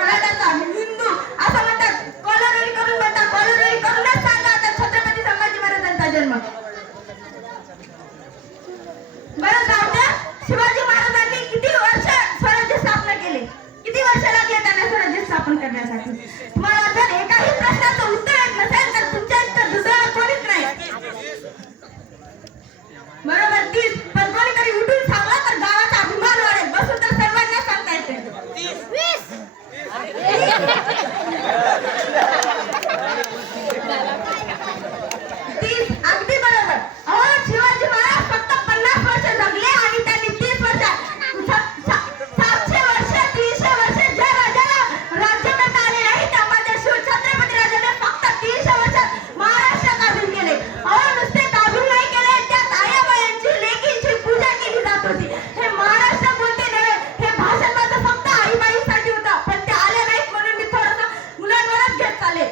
मराठा, हिंदू असं म्हणतात, कॉलरही करून म्हणतात, कॉलरही करूनच सांगा आता छत्रपती संभाजी महाराजांचा जन्म. बरं जाऊ द्या, शिवाजी महाराजांनी किती वर्ष स्वराज्य स्थापना केले, किती वर्ष लागले त्यांना स्वराज्य स्थापन करण्यासाठी? तुम्हाला जर एकाही प्रश्नाचं उत्तर येत नसेल तर तुमच्या इतकं दुसरं कोणीच नाही. बरोबर 30, पण कोणीतरी उठून सांगला तर गावाचा अभिमान वाढेल. बसून तर सर्वांना सांगता येते. 20 अगदी बरोबर. अहो शिवाजी महाराज फक्त 50 वर्ष जगले आणि त्यांनी 30 वर्ष 700 वर्ष 300 वर्ष ज्या राजाला राज्य करता आले नाही त्या माझ्या छत्रपती राजाने फक्त 300 वर्षात महाराष्ट्र काबीज केले. अहो नुसते काबीज नाही केले, त्यात आयाबायांची लेकींची पूजा केली जात होती. हे महाराष्ट्र बोलते नव्हे, हे भाषण माझं फक्त आईबाईसाठी होतं, पण ते आले नाहीत म्हणून मी थोडंसं मुलांवरच घेत चालले.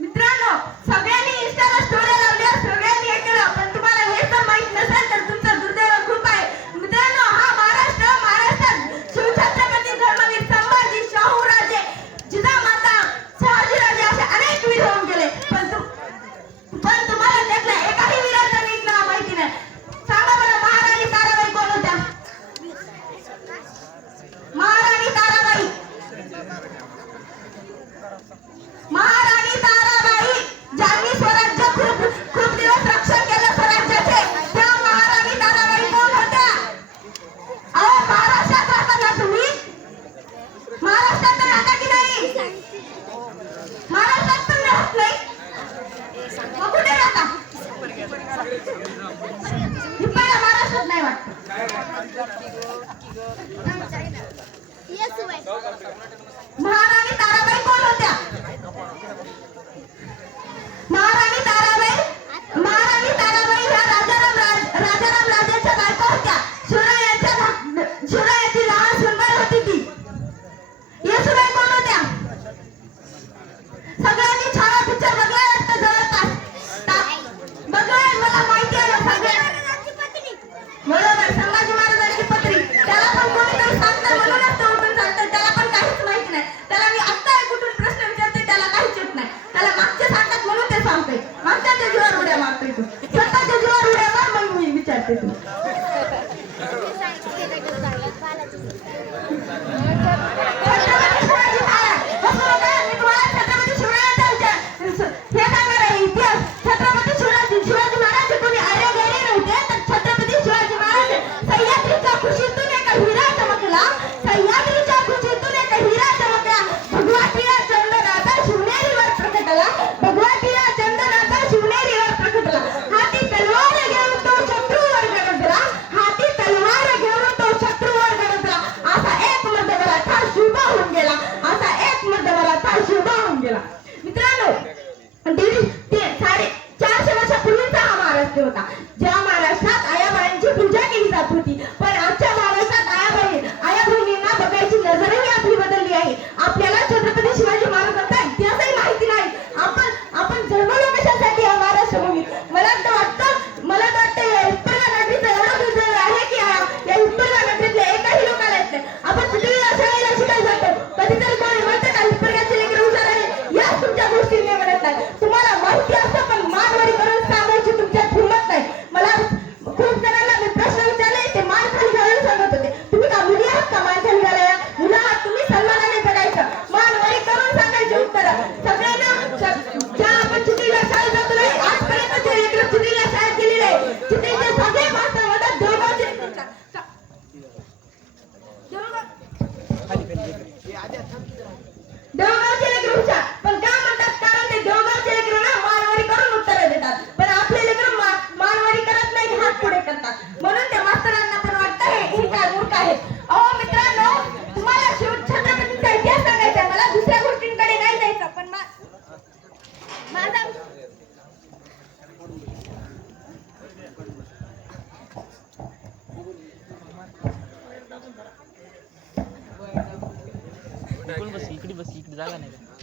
मित्रांनो, सगळ्यांनी इंस्टाला स्टोरी लावल्या, सगळ्यांनी हे केलं, पण तुम्हाला हे जर माहित नसेल तर तुमचं दुर्दैव खूप आहे. मित्रांनो, हा महाराष्ट्रात शिवछत्रपती धर्मवीर संभाजी, शाहूराजे, जिजामाता, शहाजीराजे असे अनेक वीर होऊन गेले, पण तुम्हाला त्यातल्या एकाही वीराचं नीट नाव माहिती नाही. सांगा बरं, महाराणी ताराबाई कोण होत्या? महाराणी ताराबाई, महाराणी ताराबाई ज्यांनी स्वराज्य खूप दिवस रक्षण केलं स्वराज्याचे, त्या महाराणी ताराबाई कोण होत्या? अहो महाराष्ट्रात राहता ना तुम्ही? महाराष्ट्रात राहता की नाही? महाराष्ट्रात पण राहत नाही, मग कुठे राहता? हिप्पाला महाराष्ट्रात नाही वाटत. महाराणी ताराबाई कोण होत्या? महाराणी ताराबाई ह्या राजाराम राजेच्या बायका होत्या. शिवरायांची लहान सुनबाई होती ती. येसुबाई कोण होत्या? सगळ्यांनी छावा पिक्चर बघलाय वाटतं जवळपास. बघलाय, मला माहिती आहे सगळ्या. बरोबर, संभाजी महाराजांची पत्री. त्याला पण कोणीतरी सांगतं म्हणूनच तो उठून सांगतं, त्याला पण काहीच माहिती नाही. त्याला मी आत्ता कुठून प्रश्न विचारते, त्याला काहीच येत नाही. त्याला मागचे सांगतात म्हणून ते सांगते. मागच्या जीवावर उड्या मारतोय तू, स्वतःच्या जीवावर उड्या मार, मग मी विचारते तू. मित्रांनो, 450 वर्षापूर्वीचा हा महाराष्ट्र होता, ज्या महाराष्ट्रात आयाबाईंची पूजा केली जात होती. पण आजच्या महाराष्ट्रात आयाबहिणींना बघायची नजरही आपली बदलली आहे. आपल्याला छत्रपती शिवाजी महाराजांचा इतिहासही माहिती नाही. आपण जन्मलो कशासाठी या महाराष्ट्रभूमीत? मला तर वाटतं या हिप्परगा नगरीचं एवढं दुर्दैव आहे की या हिप्परगा नगरीतल्या एकाही लोकांना येत नाही. आपण चिखलीला शाळेला शिकायला जातो, कधीतरी कोणी म्हणतं का हिप्परगाचे लेकरं हुशार आहे? याच तुमच्या गोष्टींनी म्हणत नाही. तुम्हाला माहिती असतं पण मानवडी करून सांगायची तुमच्यात हिंमत नाही. मला खूप जणांना मी प्रश्न विचारले, ते मान खाली घालून सांगत होते, तुम्ही का मुली आहात का मान खाली घालायला? मुलं आहात, तुम्ही सन्मानाने जगायचं, मानवडी करून सांगायची उत्तरं. सगळ्यांना ज्या आपण चिखलीला शाळेत जातो नाही, आजपर्यंत जे लेकरं चिखलीला शाळेत गेलेले आहे, चिखलीचे सगळे मास्तर म्हणतात देवगावचे लेकरं हुशार. पण का म्हणतात? कारण ते देवगावचे लेकरं ना मानवडी करून उत्तरं देतात, पण आपले लेकरं मानवडी करत नाही, हात पुढे करतात. म्हणून त्या मास्तरांना पण वाटतं हे काय मूर्ख आहेत. अहो मित्रांनो, तुम्हाला छत्रपतींचा इतिहास सांगायचा, मला दुसऱ्या गोष्टींकडे नाही जायचं. पण माझा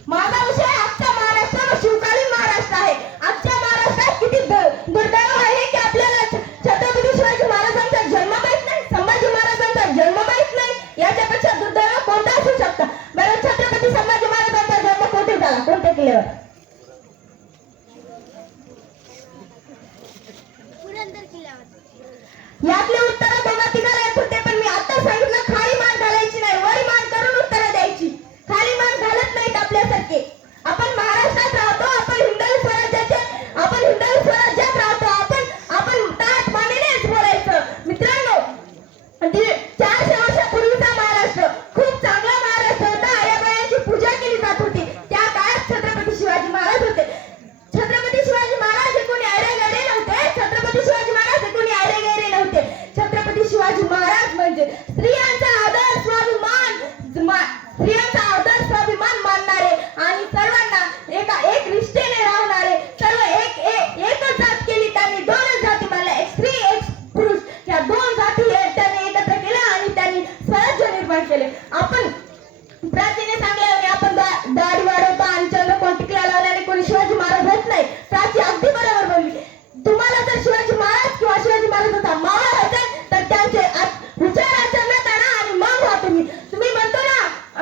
माझा विषय आजच्या महाराष्ट्र व शिवकालीन महाराष्ट्र आहे. आजच्या महाराष्ट्रात किती दुर्दैव आहे की आपल्याला छत्रपती शिवाजी महाराजांचा जन्म माहित नाही, संभाजी महाराजांचा जन्म माहित नाही. याच्यापेक्षा बरं, छत्रपती संभाजी महाराजांचा जन्म कोठे झाला, कोणत्या किल्ल्यावर? यातले उत्तर दोघा तिघाला येत होते, पण मी आता सांगितलं खाली मान घालायची नाही, वरी मान करून उत्तर द्यायची. खाली मान घालत नाहीत आपल्यासारखे. आपण महाराष्ट्रात राहतो, आपण हिंदवी स्वराज्यात राहतो, आपण ताट मानेनेच बोलायचं. मित्रांनो, 400 वर्षापूर्वीचा महाराष्ट्र खूप चांगला महाराष्ट्र होता. आयाबायांची पूजा केली जात होती. त्या काळात छत्रपती शिवाजी महाराज होते. छत्रपती शिवाजी महाराज हे कोणी ऐरेगैरे नव्हते. छत्रपती शिवाजी महाराज हे कोणी ऐरेगैरे नव्हते. छत्रपती शिवाजी महाराज म्हणजे स्त्रियांचा आदर स्वाभिमान मानणारे आणि सर्वांना एक रिश्तेने राहणारे, सर्व एकच जात केली त्यांनी, दोनच जाती मानल्या, एक स्त्री एक पुरुष, या दोन जाती त्यांनी एकत्र केल्या आणि त्यांनी स्वराज्य निर्माण केले. आपण प्राचीने सांगल्याने आपण दाढी वाढवतो आणि चंद्रकोर टिकल्या लावल्याने कोणी शिवाजी महाराज होत नाही. प्राची अगदी बरोबर बोलली. तुम्हाला जर शिवाजी महाराज किंवा शिवाजी महाराजांचा मावळा असेल तर त्यांचे विचार आचरणात आणा आणि मग व्हा तुम्ही म्हणतो ना,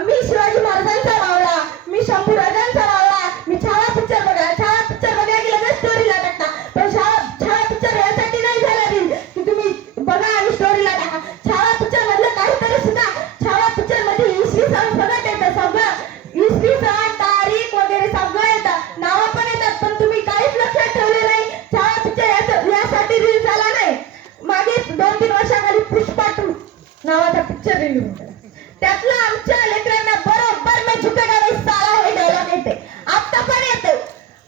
मी शिवाजी महाराजांचा मावळा, मी शंभूराजांचा मावळा, मी छावा पिक्चर बघायला गेला तर स्टोरीला टाकता. पण छावा पिक्चर यासाठी नाही झाला रील की तुम्ही बघा आणि स्टोरीला टाका. छावा पिक्चर मधलं काहीतरी सुद्धा, छावा पिक्चर मध्ये इसवी सन सगळं येतं, सगळं इसवी सन तारीख वगैरे सगळं येतं, नावं पण येतात, पण तुम्ही काहीच लक्षात ठेवले नाही. छावा पिक्चर यासाठी रील झाला नाही. मागे 2-3 वर्षाखाली पुष्पा 2 नावाचा पिक्चर रिलीज होता. त्यातलं आमच्या लेकरांना बरोबर मी झुकेगा नहीं साला हे डायलॉग येते, आता पण येते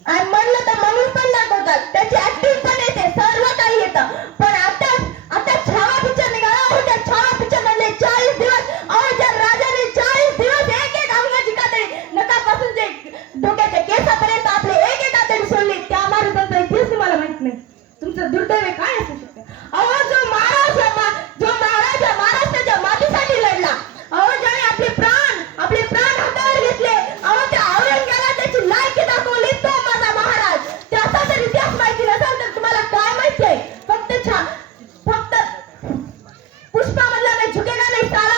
आणि म्हणलं तर म्हणून पण दाखवतात, त्याची ऍक्टिंग पण येते, सर्व काही येतं. पण आता छावा पिक्चर निघाला. त्या छावा पिक्चर मधले 40 दिवस ज्या राजाने 40 दिवस एक अंगाची कातडी, नकापासून ते डोक्याच्या केसापर्यंत आपले एक कातडी सोडली. त्या महाराजांचा इतिहास तुम्हाला माहित नाही. तुमचं दुर्दैव काय असू शकतं? जो महाराज महाराष्ट्राच्या मातीसाठी लढला, ज्याने आपले प्राण हातावर घेतले, त्या औरंगजेबाला त्याची लायकी दाखवली, तो माझा महाराज. त्याचा जर इतिहास माहिती नसेल तर तुम्हाला काय माहिती आहे? फक्त पुष्पा मधला मी झुकेगा नाही साला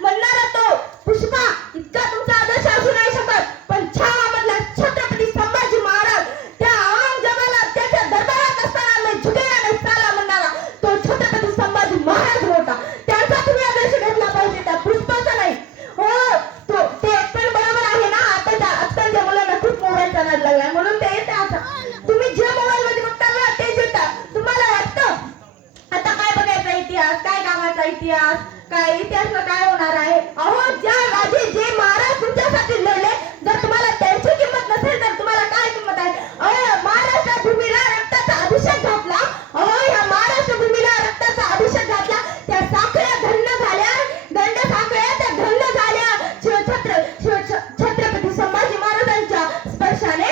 म्हणणारा तो पुष्पा इतका तुमचा आदर्श असू नाही शकत. पण छावा मधला छत्रपती संभाजी महाराज, त्या औरंगजेबाला त्याच्या दरबारात असताना मी झुकेगा नाही साला म्हणणारा तो छत्रपती संभाजी महाराज होता. त्यांचा तुम्ही आदर्श घेतला पाहिजे, त्या पुष्पाचा नाही. हो, ते पण बरोबर आहे ना. आजकालच्या मुलांना खूप मोबाईलचा नाद लागलाय म्हणून ते येते. आता तुम्ही जे मोबाईल मध्ये बघता ना तेच येतात. तुम्हाला वाटतं आता काय बघायचा इतिहास, काय कामाचा इतिहास, काय इतिहासला काय होणार आहे? ज्या राजे जे महाराज तुमच्यासाठी लढले, जर तुम्हाला त्यांची किंमत नसेल तर तुम्हाला काय किंमत आहे? महाराष्ट्र भूमीला रक्ताचा अभिषेक घातला. या महाराष्ट्र भूमीला रक्ताचा अभिषेक घातला. त्या साखळ्या धन्य झाल्या, गंड साखळ्या त्या धन्य झाल्या छत्रपती संभाजी महाराजांच्या स्पर्शाने.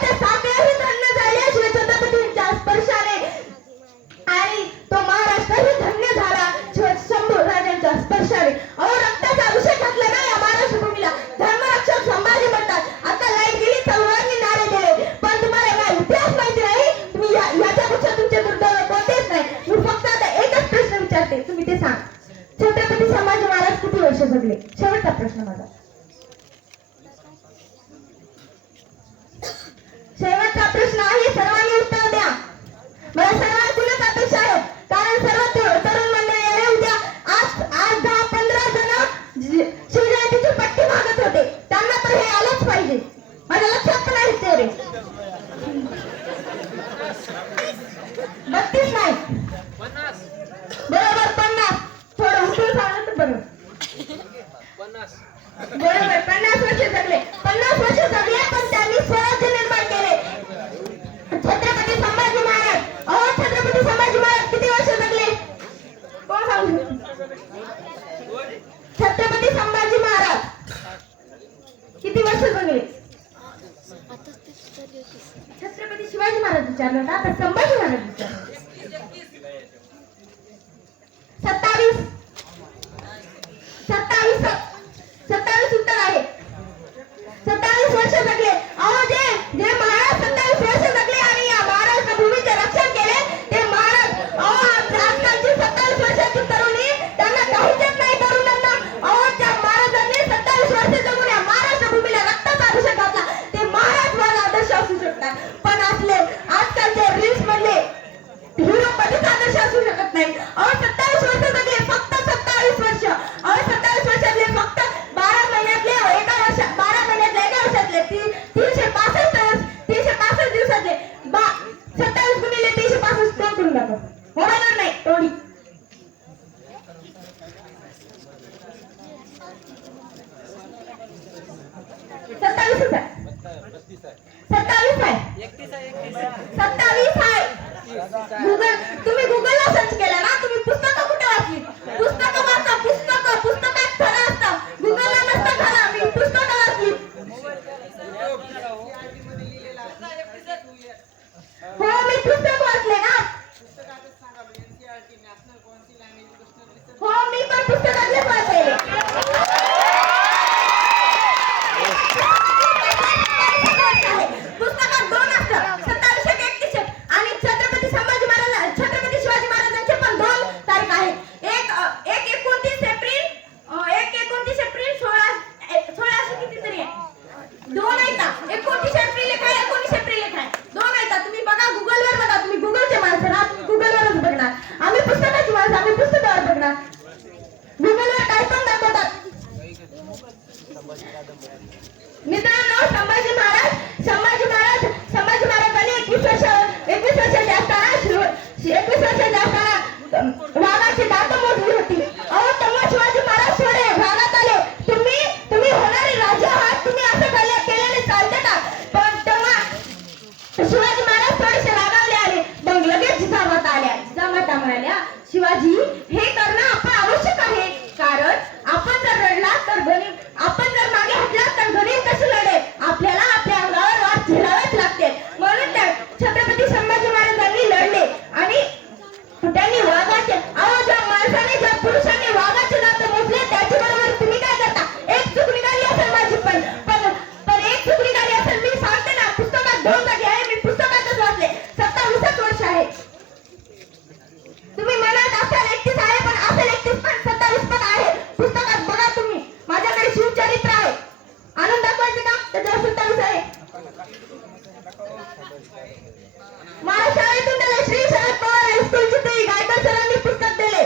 त्या साखळ्याही धन्य झाल्या शिवछत्रपतींच्या स्पर्शाने आणि तो महाराष्ट्रही धन्य झाला शंभूराजांच्या स्पर्शाने. रक्ताचा अभिषेक घातला ना या महाराष्ट्र भूमीला. धर्मरक्षक संभाजी म्हणतात. आता लाईट गेली, चौघांनी नारे दिले, पण तुम्हाला काय इतिहास माहिती नाही. तुम्ही याच्यापेक्षा तुमचे दुर्दैव कोणतेच नाही. मी फक्त आता एकच प्रश्न विचारते, तुम्ही ते सांग. छत्रपती संभाजी महाराज किती वर्ष जगले? शेवटचा प्रश्न माझा. शेवटचा प्रश्न आहे, सर्वांनी उत्तर द्या. मला सर्वांकडूनच अपेक्षा आहे, कारण सर्व तरुण मंडळी आले उद्या. आज 10-15 जण शिवजयंतीची पट्टी मागत होते, त्यांना तर हे आलंच पाहिजे. माझ्या लक्षात पण आहे ते रे 32 नाही, बरोबर 50. थोडं उठून सांगा तर बरोबर. बरोबर 50 वर्ष जगले. 50 वर्ष जगले, पण त्यांनी स्वराज्य निर्माण केले. छत्रपती संभाजी महाराज, छत्रपती संभाजी महाराज किती वर्ष जगले? कोण सांगू? छत्रपती संभाजी महाराज किती वर्ष जगले? छत्रपती शिवाजी महाराज विचारलं ना, आता संभाजी महाराज विचारलं. 27 उत्तर आहे. 27 वर्ष जगले. जे महाराज 27 वर्ष जगले आणि या महाराष्ट्र भूमीचे रक्षण केले, ते महाराज आजकालची 27 वर्षाची तरुणी, त्यांना काहीच नाही तरुणांना. त्या महाराजांनी 27 वर्ष 27 आहे 27 आहे 27 आहे. गुगल, तुम्ही गुगलला सर्च केला ना, तुम्ही पुस्तकं कुठे वाचली? पुस्तकं वाचा, पुस्तकात खरं असतं, गुगलला नसतं खरं. मी पुस्तकं वाचली. हो, मी पुस्तक वाचले ना. हो, मी पण पुस्तकातलेच वाचले. पुस्तकात 2 असतं, 27 31 आणि छत्रपती संभाजी महाराज, छत्रपती शिवाजी महाराजांचे पण 2 तारीख आहे. एक 29 एप्रिल 16 कितीतरी आहे. 2 आहेत का? 29 एप्रिल एक आहे, 19 एप्रिल एक आहे. 2 आहेत. तुम्ही बघा, गुगलवर बघा. तुम्ही गुगलचे माणसं ना, तुम्ही गुगलवरच बघणार. आम्ही पुस्तकाची माणसं, आम्ही पुस्तकावर बघणार. गुगलवर काय पण दाखवतात. मित्रांनो, संभाजी महाराजांनी 21 वर्षाचे असताना वाघाची दात मोजली होती. अहो, तेव्हा शिवाजी महाराज थोडे रागात आले. तुम्ही होणारे राजा आहात, तुम्ही असं केल्याने चालते का? पण तेव्हा शिवाजी महाराज थोडेसे रागावले आले. मग लगेच जिजामाता म्हणाल्या, शिवाजी, हे करणं आपण आवश्यक आहे. कारण आपण जर रडला तर गणित, आपण जर मागे हटला तर गणित कसं लढेल? आपल्याला आपल्या अंगावर वाद झेलावेच लागते. म्हणून छत्रपती संभाजी महाराजांनी लढले आणि त्यांनी वाघाचे, अहो, ज्या माणसाने, ज्या पुरुषांनी वाघाचे दात मोजले, त्याच्याबरोबर तुम्ही काय करता? एक चूक निघाली असेल माझी, पण एक चूक निघाली असेल. मी सांगते ना, पुस्तकात 2 जागी आहे. मी पुस्तकातच वाचले. 27 वर्ष आहे. तुम्ही म्हणत असाल 31 आहे, पण असेल 31 पण 27 पण आहे. पुस्तकात बघा तुम्ही. माझ्याकडे शिवचरित्र आहे. आणून दाखवायचे का? त्याच्यावर 27 आहे. मला शाळेतून दिले. श्री शरद पवार हायस्कूलची ते गायकर सरांनी पुस्तक दिले.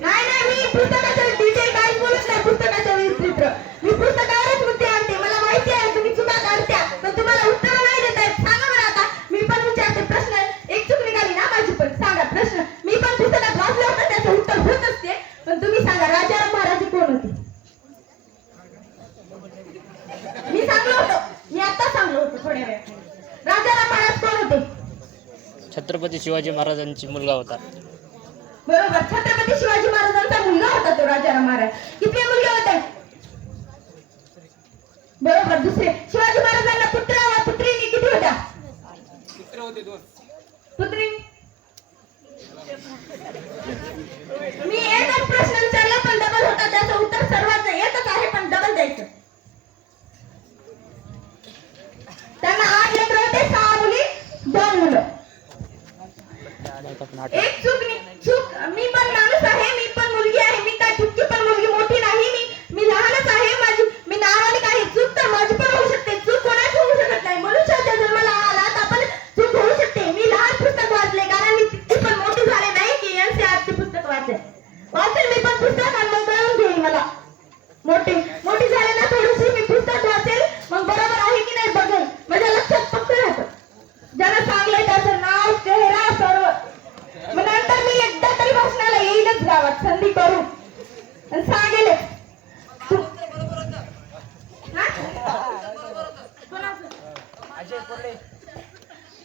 नाही, मी पुस्तकाच्या डिटेल काहीच बोलत नाही. पुस्तकाच्या विचित्र मी पुस्तकावरच मुद्दे आणते. मला माहिती आहे तुम्ही चुका काढत्या, पण तुम्हाला उत्तर नाही देत आहेत. सांगा बरं आता. मी पण विचारते प्रश्न. एक चूक निघाली ना माझी, पण सांगा प्रश्न. मी पण पुस्तकात वाचलं होतं, त्याचं उत्तर होत असते. पण तुम्ही सांगा, राजाराम महाराज कोण होते? मी सांगलो होतो, मी आता सांगलो होतो थोड्या वेळ. राजाराम महाराज कोण होते? छत्रपती शिवाजी महाराजांची मुलगा होता. बरोबर, छत्रपती शिवाजी महाराजांचा मुलगा होता तो राजाराम महाराज. किती मुलगे होते? बरोबर. दुसरे, शिवाजी महाराजांना पुत्री किती होत्या? पुत्र होते 2. पुत्री. मी एकच प्रश्न विचारला, पण डबल होता. त्याचं उत्तर सर्वात एकच आहे, पण डबल द्यायचं. त्यांना 8 लेकरं होते, 6 मुली, 2 मुलं. एक चूक. मी पण माणूस आहे, मी पण मुलगी आहे. मी काय चुकी पण मुलगी मोठी नाही. मी लहानच आहे. मी नावाने काही चूक तर माझी पण होऊ शकते. चूक कोणाची होऊ शकत नाही. मनुष्याच्या जन्माला आला तर आपण चूक होऊ शकते. मी लहान पुस्तक वाचले, कारण मी तितकी पण मोठी झाले नाही की NCERT पुस्तक वाचेल मी पण पुस्तक आणि मग कळून घेईल. मला मोठी झाले ना थोडीशी, मी पुस्तक वाचेल, मग बरोबर आहे की नाही बघेल. माझ्या लक्षात फक्त राहतं. ज्याला सांगलंय त्याचं नाव, चेहरा, सर्व. मग नंतर मी एकदा तरी भाषणाला येईलच गावात, संधी करून आणि सांगेल.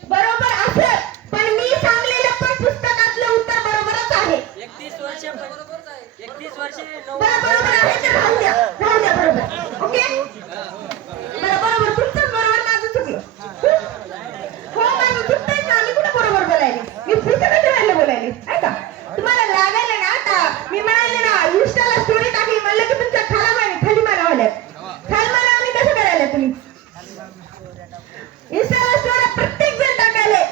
बरोबर असं, पण मी सांगलेलं पण पुस्तकातलं उत्तर बरोबरच आहे. 31 वर्ष बरोबर आहे तर राहू द्या बरोबर. ओके, बरोबर. तुमचं बरोबर, माझं चुकलं. हो, माझं चुकतंय ना. मी कुठं बरोबर बोलायले? मी पुस्तकाच्या राहिलं बोलायले. ऐका, तुम्हाला लागायला ना आता मी म्हणाले ना, इंस्टाला स्टोरी टाकली म्हणलं की तुमच्या खाली मानावल्या. खाली मानावणी कसं करायला तुम्ही? इंस्टाला स्टोरी प्रत्येक जण टाकायले.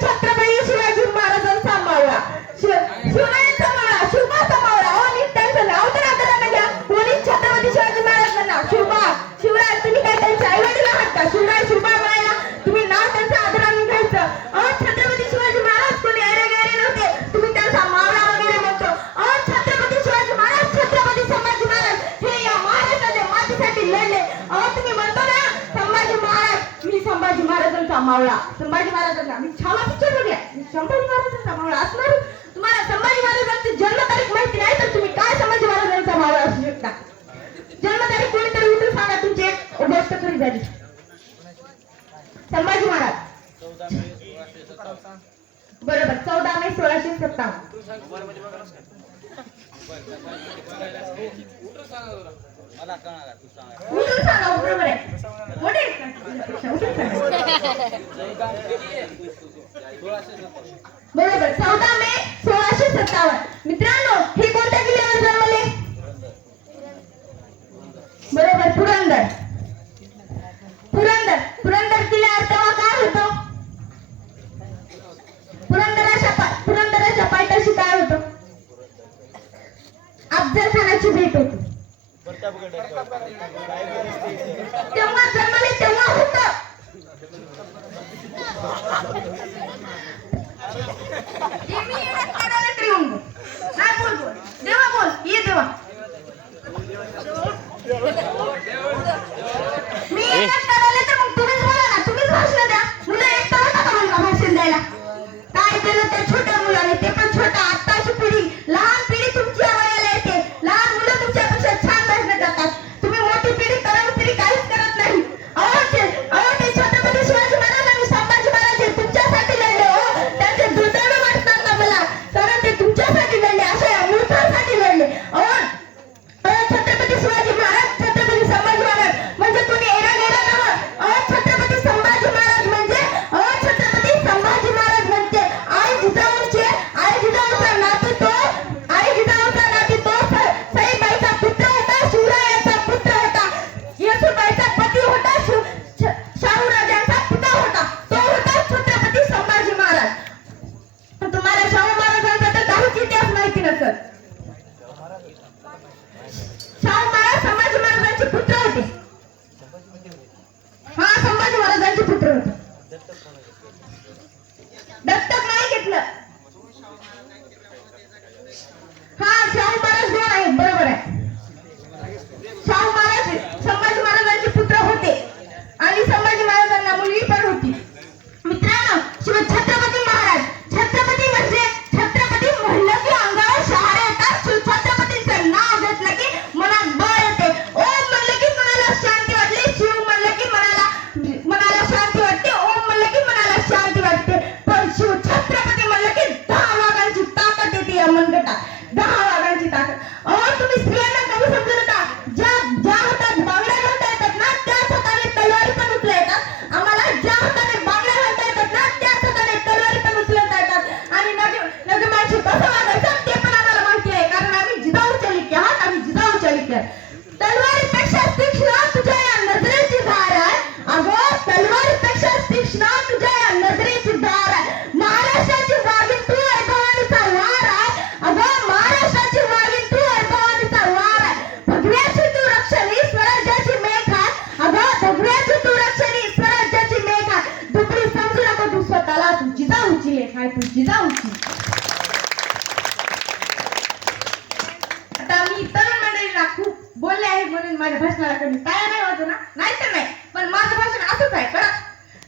#छत्रपती शिवाजी महाराजांचा मावळा, शिवरायांचा मावळा, शिवबाचा मावळा. हो, नीट त्यांचं नाव तर आदराने घ्या. कोणी छत्रपती शिवाजी महाराजांना शिवराय, तुम्ही काय त्यांचे आई वडील आहात का? शिवबा म्हणायला तुम्ही नाव त्यांचं आदराने घ्यायचं. अहो, छत्रपती शिवाजी महाराज कोणी अरे नव्हते. तुम्ही त्यांचा मावळा वगैरे म्हणतो. अहो, छत्रपती शिवाजी महाराज, छत्रपती संभाजी महाराज हे या महाराष्ट्राच्या मातीसाठी लढले. अहो, तुम्ही म्हणतो ना संभाजी महाराज, मी संभाजी महाराजांचा मावळा. संभाजी महाराजांचा मी छावा पिक्चर बघूया. संभाजी महाराजांचा मावळा असणार. तुम्हाला संभाजी महाराजांची जन्मतारीख माहिती नाही तर तुम्ही काय संभाजी महाराजांचा मावळा असू शकता? सत्तावन्न. उठून सांगा जरा. मला कळणार तू सांगा. उठून सांगा, बरोबर आहे. मोठे आहेत का? उठून सांगा. बरोबर. 14 मे 1657. मित्रांनो, हे कोणत्या किल्ल्यावर जन्मले? बरोबर, पुरंदर. पुरंदर किल्ल्यावर तेव्हा काय होतं? पुरंदराच्या पायथ्याशी काय होतं? अफजल खानाची भेट होती. तेव्हा जन्मले तेव्हा होतं. नाही बोल बोल देवा, बोल ये देवा. मी एकच करायला तर मग तुम्हीच बोला ना, तुम्हीच भाषण द्या. मुलं एकटा होता का मुलगा भाषण द्यायला? काय केलं त्या छोट्या मुलाने, ते पण छोटा. आत्ताची पिढी, लहान पिढी तुमची वयाला येते. लहान मुलं तुमच्यापेक्षा छान भाषण करतात. तुम्ही मोठी पिढी, तरुण पिढी काहीच करत नाही. अहो ते छत्रपती शिवाजी महाराज आणि संभाजी महाराज हे तुमच्यासाठी लढले. हो, त्यांचे दुर्दैव वाटतात ना मला, कारण ते तुमच्यासाठी लढले, अशा मूर्खांसाठी लढले. छत्रपती शिवाजी महाराज, छत्रपती संभाजी महाराज म्हणजे कोणी एरा गेला नव्हतं. छत्रपती संभाजी महाराज म्हणजे छत्रपती संभाजी महाराज म्हणजे आई जिजाऊचा नातू तो, सईबाईचा पुत्र होता, शिवरायांचा पुत्र होता, येसूबाईचा पती होता, शाहूराजांचा पिता होता, तो होता छत्रपती संभाजी महाराज. तुम्हाला शाहू महाराजांचा तर काहीच इतिहास माहिती नसत. शाहू महाराज संभाजी महाराजांचे पुत्र होते. हा, संभाजी महाराजांचे पुत्र होते. दत्तक नाही घेतलं. हा, शाहू महाराज दोन आहेत, बरोबर आहे. शाहू महाराज संभाजी महाराजांचे पुत्र होते आणि संभाजी महाराजांना मुलगी पण होती. मित्रांनो, छत्रपती महाराज, छत्रपती म्हणजे छत्रपती म्हणलं की अंगावर शहारे येतात. छत्रपतींचं नाव घेतलं की मनात बळ येते. ओम म्हणलं की मनाला शांती वाटली. शिव म्हणलं की मनाला शांती वाटते. ओम म्हणलं की मनाला शांती वाटते. पण शिव छत्रपती म्हणलं की 10 वाघांची ताकद येते या मनगटात. 10 वाघांची ताकद. तुम्ही स्त्रियांना कमी समजू नका. ज्या हातात बांगड्या घालता येतात ना, त्याच हाताने तलवारी पण उचलता येतात. आम्हाला ज्या हाताने बांगड्या घालता येतात ना, त्याच हाताने तलवारी पण उचलता येतात. आणि नगमांशी कसं वागायचं ते पण आम्हाला माहिती आहे, कारण आम्ही जिजाऊच्या लिखे आहात. आम्ही जिजाऊच्या लिखे आहात. तलवारीपेक्षा तीक्ष्ण तुझ्या या नजरेची धार आहे. अगं, तलवारीपेक्षा तीक्ष्ण तुझ्या या नजरेची धार आहे. महाराष्ट्राची वाघीण तू वैभवानीचा वार आहे. अगं, महाराष्ट्राची वाघीण तू वैभवानीचा वार आहे. भगव्याची तू रक्षणी, स्वराज्याची मेघ आहे. अगं, भगव्याची तू रक्षणी, स्वराज्याची मेघ आहे. दुसरी समजू नको तू स्वतःला. तू जिजाऊची लेख आहे, तू जिजाऊची. आता मी तरुण मंडळींना खूप बोलले आहे म्हणून माझ्या भाषणाला कमी काय नाही वाजू ना, नाही तर नाही, पण माझं भाषण असंच आहे. बरं,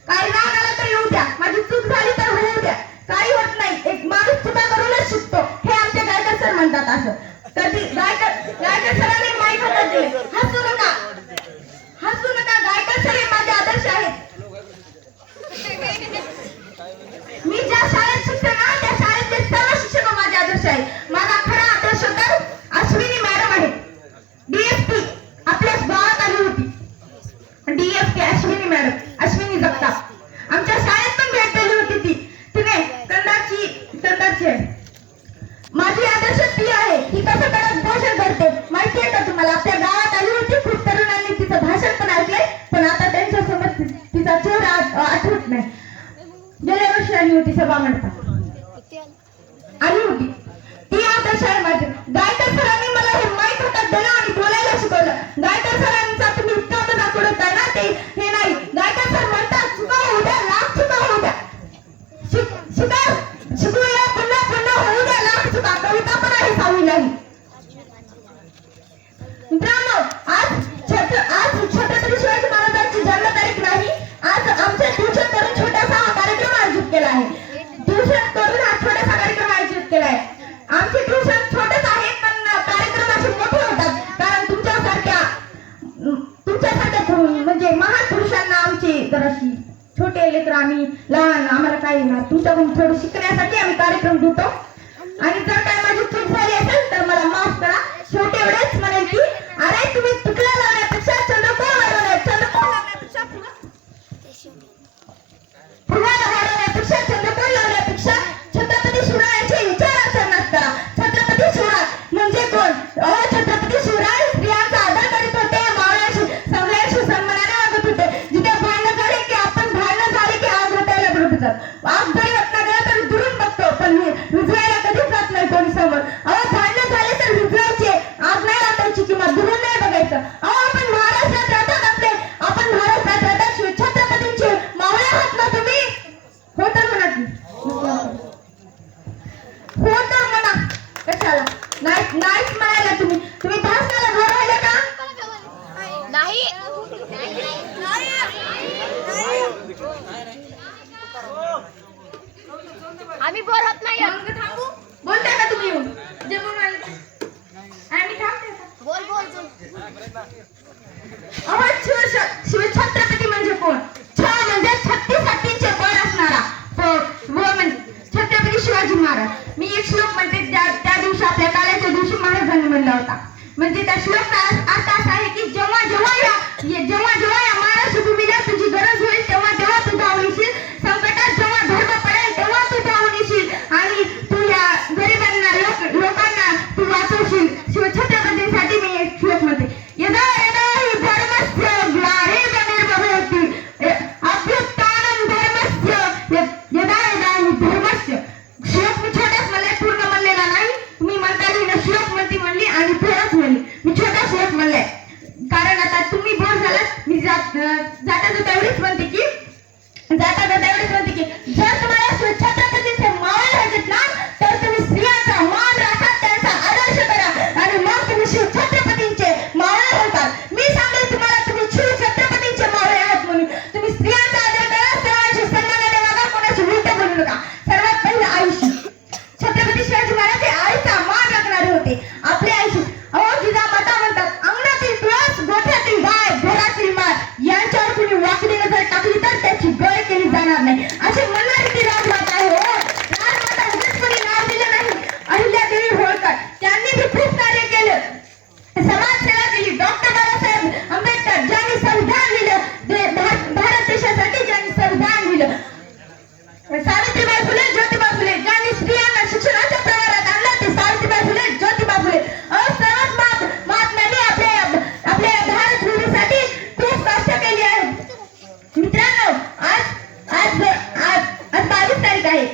काही राग आला तर येऊ द्या, माझी चूक झाली तर होऊ द्या, काही होत नाही. एक माणूस चुका करूनच शिकतो, हे आमचे गायकर सर म्हणतात. असं कधी गायकर सरांनी माईक हातात दिले. हसू नका, गायकर सर हे माझे आदर्श आहेत. मी ज्या शाळेत शिकते ना, त्या शाळेतले सर्व शिक्षक माझे आदर्श आहेत. माझा खरा आदर्श तर अश्विनी मॅडम आहे. डीएसपी आपल्याच गावात आली होती. डीएसपी अश्विनी मॅडम, अश्विनी जगताप आमच्या शाळेत पण भेट दिली होती. तिने कंदाची आहे. माझी आदर्श ती आहे. ती कसं कडक भाषण करते माहिती आहे का तुम्हाला? आपल्या गावात आली होती. खूप तरुणांनी तिचं भाषण पण ऐकलंय, पण आता त्यांच्यासोबत तिचा चेहरा आठवत नाही. गेल्या वर्षी आली होती सभा मंडपात, आली होती. ती आदर्श आहे माझे. गायकर सरांनी मला हे माईक हातात दिलं आणि बोलायला शिकवलं. गायकर सरांचा तुम्ही इतका मजाक उडवताय ना, ते हे नाही. गायकर सर म्हणतात चुका होऊ द्या, लाख चुका होऊ द्या, शिकूया, पुन्हा होऊ द्या लाख चुका. कविता पण आहे सावीलाही. मित्रांनो, आज छत्रपती शिवाजी महाराजांची जन्मतारीख नाही. आज आमच्या ट्युशन करून छोटासा हा कार्यक्रम आयोजित केला आहे. ट्युशन करून हा छोटासा कार्यक्रम आयोजित केला आहे. आमचे ट्युशन छोटेच आहे, पण कार्यक्रम असे मोठे होतात, कारण तुमच्यासारख्या म्हणजे महान पुरुषांना आमची जराशी छोटे लेकर, आम्ही लहान, आम्हाला काय येणार, तुमच्याकडून थोडं शिकण्यासाठी आम्ही कार्यक्रम घेतो. आणि जर काय माझी चूक झाली असेल तर मला माफ करा. शेवटी एवढेच म्हणेल की अरे तुम्ही तुकडा लावण्यापेक्षा चंद्रकोर वाढवण्या चंद्रकोर लावण्यापेक्षा फुगा वाढवण्यापेक्षा चंद्रकोर लावण्यापेक्षा छत्रपती शिवरायांचे विचार आचरणात करा. छत्रपती शिवराय म्हणजे कोण? छत्रपती शिवराय स्त्रियांचा आदर करीत होते, मावळ्यांशी सगळ्यांशी सन्मानाने वागत होते. जिथे भांडण झाले की आपण भांडण झाले की आग रटायला बोलत होतात. आग जरी रटला गेला तरी दुरून बघतो पण विझवायला कधीच जात नाही कोणी समोर. भांडण झाले तर विझवायचे, आग नाही वाटायची किंवा दुरून नाही बघायचं. आपण महाराष्ट्रात राहतात आपण महाराष्ट्रात राहतात छत्रपतींचे मावळे आहात ना तुम्ही? हो तर म्हणा की हो तर म्हणा. कशाला नाहीच म्हणायला तुम्ही भाषणाला घर राहिले का? नाही आम्ही बोर होत नाही. मग थांबू बोलताय का तुम्ही येऊन जे म्हणून आले आम्ही थांबते का? बोल बोल बोल. शिवछत्रपती म्हणजे कोण? छ म्हणजे 36 हत्तींचे बळ असणारा व म्हणजे छत्रपती शिवाजी महाराज. मी एक श्लोक म्हणते त्या दिवशी आपल्या काळाच्या दिवशी महाराजांनी म्हणला होता. म्हणजे त्या श्लोकचा अर्थ असा आहे की जेव्हा जेव्हा या महाराष्ट्र भूमीला तुझी गरज होईल तेव्हा तेव्हा तू धावून येशील. संकटात जेव्हा धर्म पडेल तेव्हा तू धावून येशील आणि तू या गरिबांना लोकांना तू वाचवशील. शिवछत्रपतींसाठी मी एक श्लोक म्हणते. यदा यदा हि धर्मस्य ग्लानिर्भवति अभ्युत्थानं धर्मस्य यदा यदा हि धर्मस्य. श्लोक मी छोटाच म्हणले, पूर्ण म्हणलेला नाही. तुम्ही म्हणता ना श्लोक म्हणली आणि थोडाच म्हणली. मी छोटा श्लोक म्हणले कारण आता तुम्ही बोर झालात. मी जाता एवढीच म्हणते की जर तुम्हाला छत्रपतींचे मावळे व्हायचे ना तर तुम्ही स्त्रियांचा मान राखा, त्यांचा आदर्श करा आणि मग तुम्ही शिवछत्रपतींचे मावळे होतात. मी सांगेल तुम्हाला तुम्ही शिवछत्रपतींचे मावळे आहात म्हणून. तुम्ही स्त्रियांचा आदर करा, सर्वांशी सन्मानाने वागा, कोणाशी उलट बोलू नका. सर्वात पहिले आईशी. छत्रपती शिवाजी महाराज हे आईचा मान राखणारे होते. आपल्या आईशी जिजामाता म्हणतात अंगणातील तुळस, गोठ्यातील गाय, घरातील माळ यांच्यावर कुणी वाकडी नजर टाकली तर त्याची गय केली जाणार नाही असे म्हणणारी ती राजमाता आहे. राजमाता उगाच कोणी नाव दिलं नाही. अहिल्यादेवी होळकर त्यांनी बी खूप कार्य केलं, समाजसेवा केली. डॉक्टर बाबासाहेब आंबेडकर ज्यांनी संविधान लिहिलं, भारत देशासाठी ज्यांनी संविधान लिहिलं. सावित्रीबाई फुले, ज्योतिबा फुले ज्यांनी स्त्रियांना शिक्षणाच्या प्रवाहात आणलं ते सावित्रीबाई फुले, ज्योतिबा फुले. सर्वच महात्म्यांनी आपल्या भारत भूमीसाठी खूप कष्ट केले आहेत. मित्रांनो आज 22 तारीख आहे.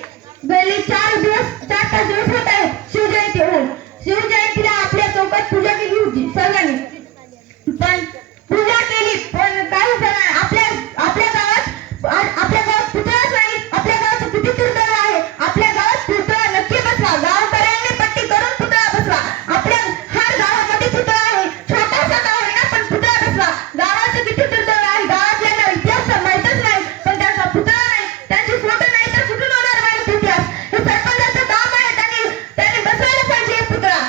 गेली 4-5 दिवस होत आहे शिवजयंती होऊन. शिवजयंतीला आपल्या चौकात पूजा केली होती सर्वांनी. पण पूजा केली पण काही जण आपल्या गावात पुतळाच नाही. आपल्या गावात किती दुर्दैव आहे. आपल्या गावात पुतळा नक्की बसवा. गावकऱ्यांनी पट्टी करून पुतळा बसवा. आपल्या हर गावामध्ये पुतळा आहे. छोटासा गाव आहे ना पण पुतळा बसवा. गावाचं किती दुर्दैव आहे. गावातल्यांना इतिहास माहितच नाही पण त्यांचा पुतळा नाही, त्यांची फोटो नाही तर कुठून होणार माहिती इतिहास. हे सरपंचाचं काम आहे. त्यांनी बसवायला पाहिजे एक पुतळा.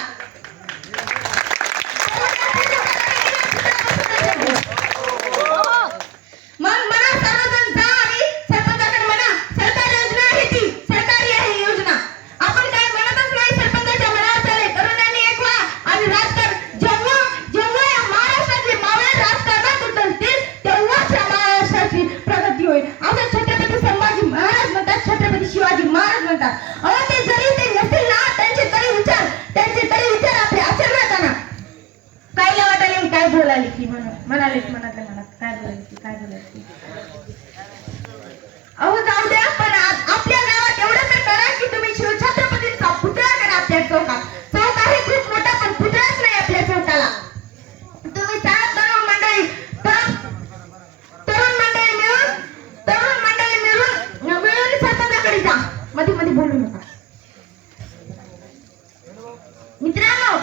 मग म्हणा सर्वजण जा आणि सरपंचाकडे म्हणा सरकार योजना आहे ती सरकारी आहे ही योजना. आपण काय म्हणतच नाही. सरपंचाच्या मनावर चाले तरुणांनी एक व्हा आणि राजकारण जेव्हा या महाराष्ट्रातले मावळे राजकारणात उतरतील तेव्हाच या महाराष्ट्राची प्रगती होईल असं छत्रपती संभाजी महाराज म्हणतात. छत्रपती शिवाजी महाराज म्हणतात. ते जरी ते नसतील ना त्यांचे तरी विचार आपले आचरणात आणा. कायला वाटायला काय बोलायला की म्हणाले मनातल्या मनात काय बोलायला की जाऊ द्या. पण आपल्या गावात एवढं तर करा की तुम्ही शिवछत्रपतींचा पुतळा करा आपल्या चौकात. चौक आहे खूप मोठा पण पुतळाच नाही आपल्या चौकाला. तुम्ही तरुण मंडळी मिळून सरपंचाकडे जा. मध्ये बोलू नका. मित्रांनो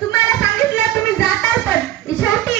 तुम्हाला सांगितलं तुम्ही जाताल पण शेवटी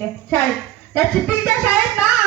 तिथे शाळेत. त्या चिपळीच्या शाळेत ना